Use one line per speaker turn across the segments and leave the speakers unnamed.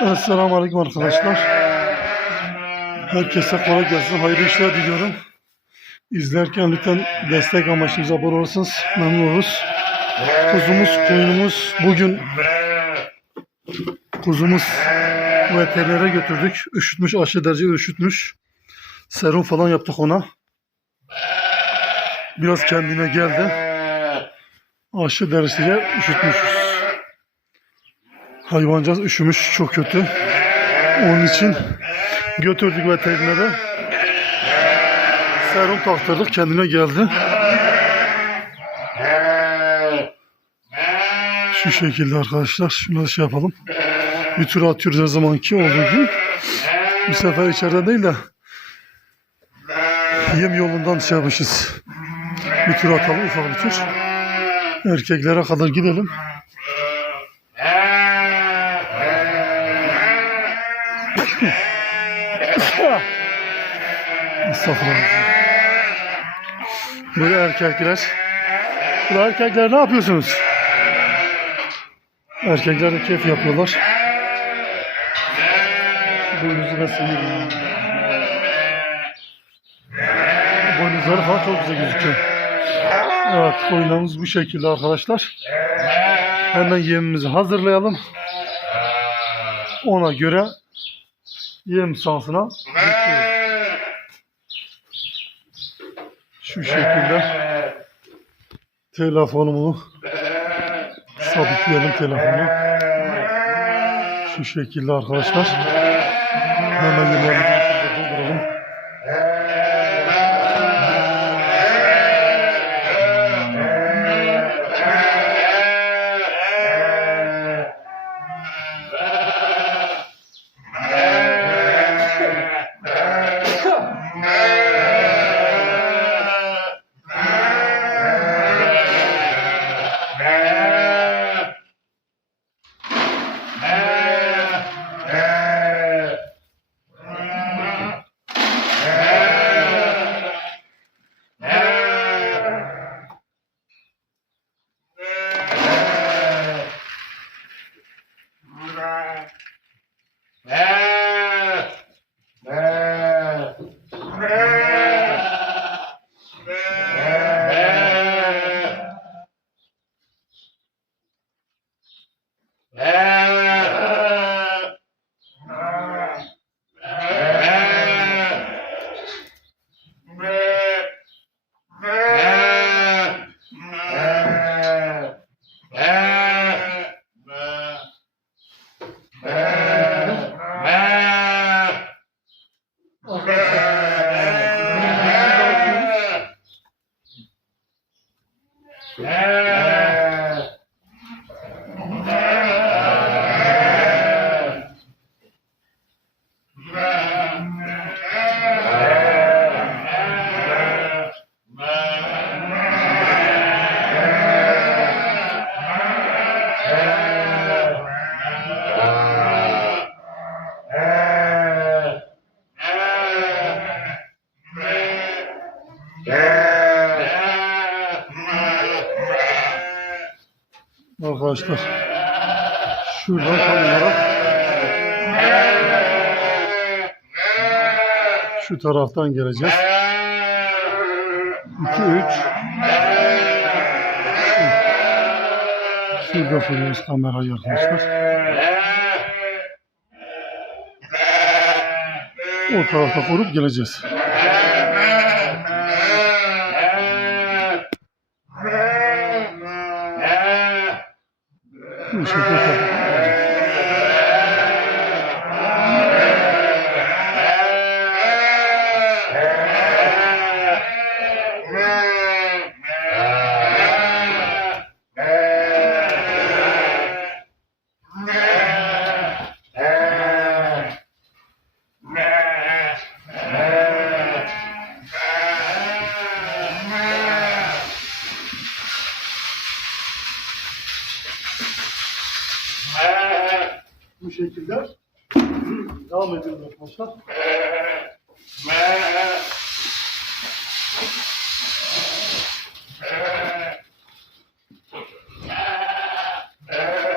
Esselamu Aleyküm arkadaşlar. Herkese kolay gelsin. Hayırlı işler diliyorum. İzlerken lütfen destek amaçlı bize abone olursanız memnun oluruz. Kuzumuz, koyunumuz bugün kuzumuz veterinere götürdük. Üşütmüş, aşırı derece üşütmüş. Serum falan yaptık ona. Biraz kendine geldi. Aşırı derecede üşütmüşüz. Hayvancağız üşümüş çok kötü. Onun için götürdük veterinere. Serum taktırdık kendine geldi. Şu şekilde arkadaşlar. Şunu da şey yapalım. Bir tur atıyoruz her zamanki olduğu gibi. Bu sefer içeriden değil de yem yolundan şey yapmışız. Bir tur atalım ufak bir tur. Erkeklere kadar gidelim. Estağfurullah. Böyle erkekler. Bu erkekler ne yapıyorsunuz? Erkekler de keyif yapıyorlar. Boynuzu da seviyorum. Boynuzları falan çok güzel gözüküyor. Evet koyunlarımız bu şekilde arkadaşlar. Hemen yemimizi hazırlayalım. Ona göre yem sahasına Şu şekilde telefonumu sabitleyelim telefonu. Şu şekilde arkadaşlar. Hemen yemlerimizi Arkadaşlar şuradan tam olarak şu taraftan geleceğiz. 2 3 Şurada koyuyoruz kamerayı arkadaşlar. O tarafta kurup geleceğiz.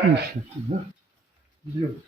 Bu şekilde gidiyoruz.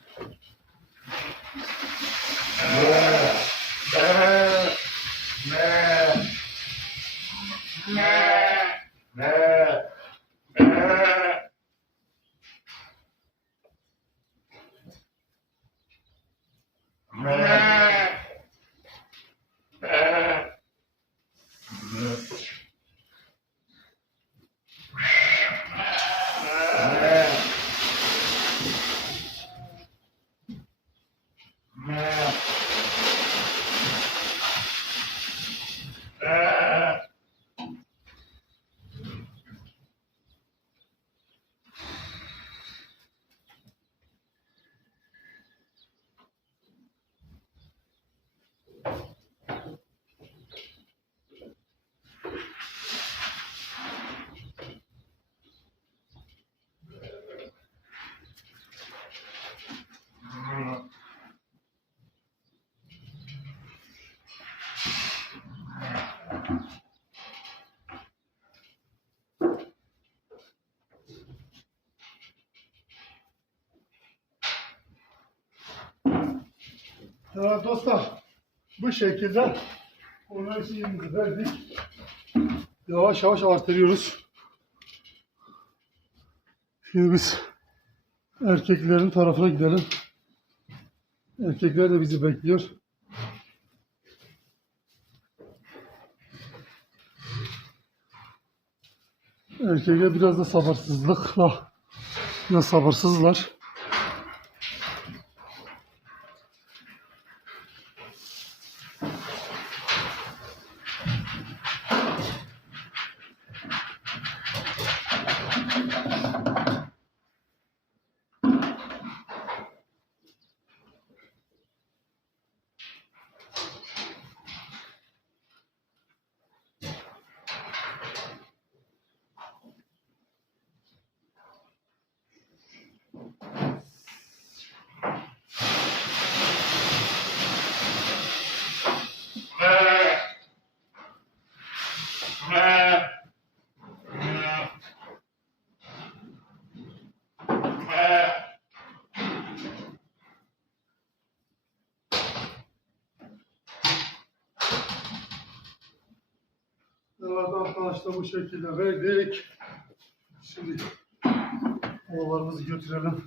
Evet dostlar, bu şekilde onları şeyimizi verdik. Yavaş yavaş artırıyoruz. Şimdi biz erkeklerin tarafına gidelim. Erkekler de bizi bekliyor. Erkekler biraz da sabırsızlıkla, biraz sabırsızlar. Evet arkadaşlar bu şekilde verdik. Şimdi ovalarımızı götürelim.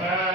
Uh,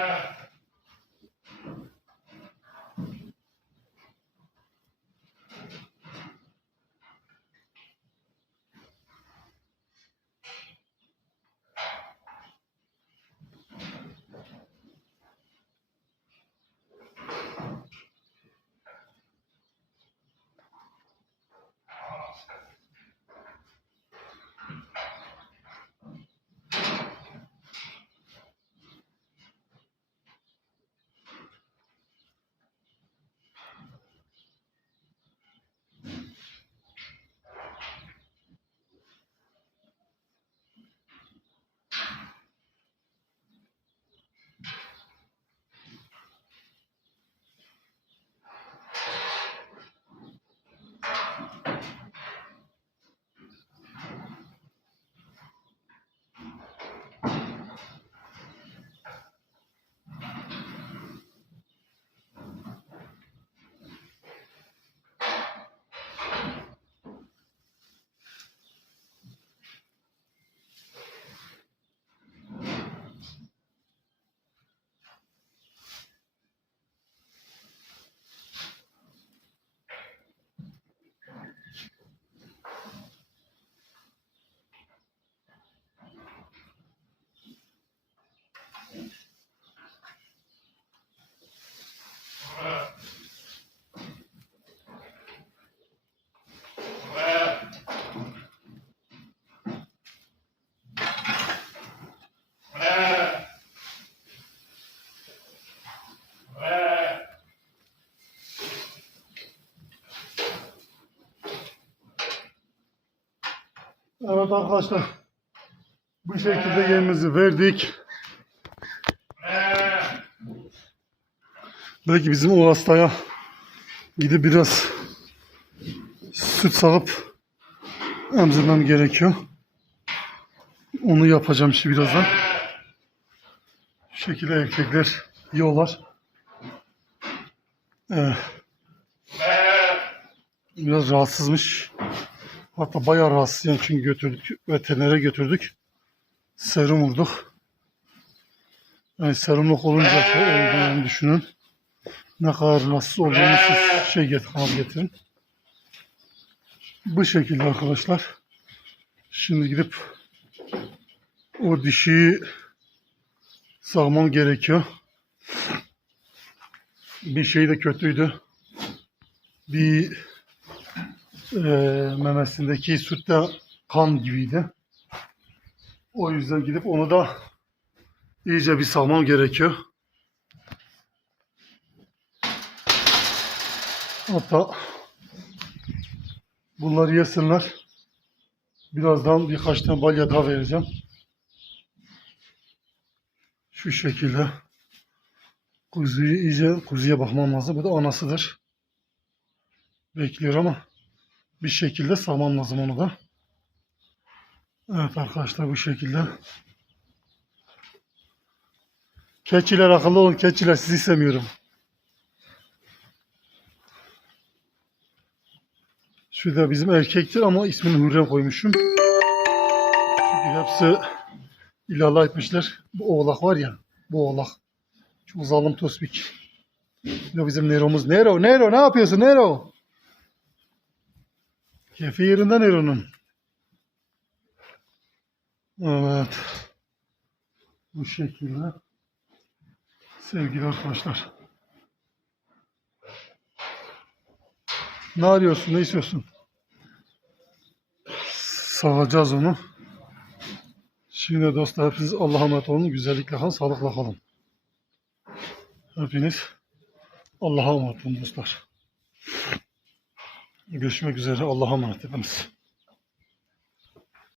Evet arkadaşlar. Bu şekilde yemimizi verdik. Belki bizim o hastaya gidip biraz süt sağıp emzirmem gerekiyor. Onu yapacağım şimdi birazdan. Şu şekilde erkekler yiyorlar. Evet. Biraz rahatsızmış. Hatta bayağı rahatsız yani çünkü götürdük, veterinere götürdük. Serum vurduk. Yani serumluk olunca evde yani düşünün. Ne kadar rahatsız olduğunu siz şey get getirin. Bu şekilde arkadaşlar. Şimdi gidip o dişiyi sağmam gerekiyor. Bir şey de kötüydü. Bir e, memesindeki süt de kan gibiydi. O yüzden gidip onu da iyice bir salmam gerekiyor. Hatta bunları yesinler. Birazdan birkaç tane balya daha vereceğim. Şu şekilde. Kuzuyu iyice kuzuya bakmam lazım. Bu da anasıdır. Bekliyor ama bir şekilde salmam lazım onu da. Evet arkadaşlar bu şekilde. Keçiler akıllı olun. Keçiler sizi istemiyorum. Şu da bizim erkektir ama ismini Hürrem koymuşum. Çünkü hepsi illallah etmişler. Bu oğlak var ya. Bu oğlak. Çok zalim tospik. Ya bizim Nero'muz. Nero, Nero ne yapıyorsun Nero? Keyfi yerinde Nero'nun. Evet. Bu şekilde. Sevgili arkadaşlar. Ne arıyorsun? Ne istiyorsun? Sağacağız onu. Şimdi dostlar hepiniz Allah'a emanet olun. Güzellikle kalın, sağlıkla kalın. Hepiniz Allah'a emanet olun dostlar. Görüşmek üzere. Allah'a emanet hepiniz.